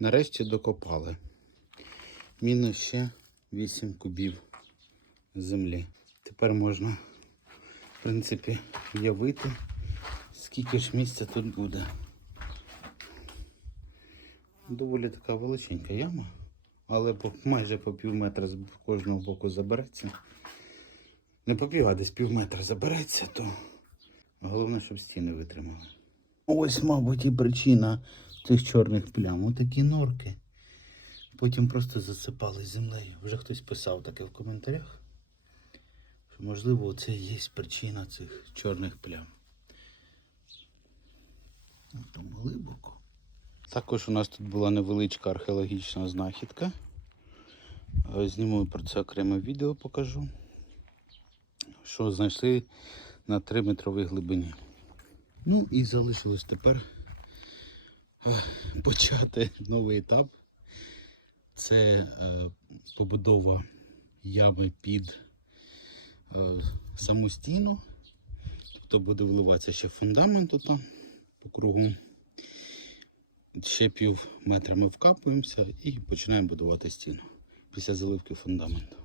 Нарешті докопали. Мінус ще 8 кубів землі. Тепер можна, в принципі, уявити, скільки ж місця тут буде. Доволі така величенька яма, але майже по пів метра з кожного боку забереться. Не по пів, а десь пів метра забереться, то головне, щоб стіни витримали. Ось, мабуть, і причина цих чорних плям. Отакі норки. Потім просто засипали землею. Вже хтось писав таке в коментарях. Що, можливо, це і є причина цих чорних плям. Там глибоко. Також у нас тут була невеличка археологічна знахідка. Е, Зніму про це окреме відео, покажу. Що знайшли на 3 метровій глибині. Ну і залишилось тепер почати новий етап. Це е, побудова ями під е, саму стіну. Тобто буде вливатися ще фундамент там по кругу. Ще пів метра ми вкапуємося і починаємо будувати стіну після заливки фундаменту.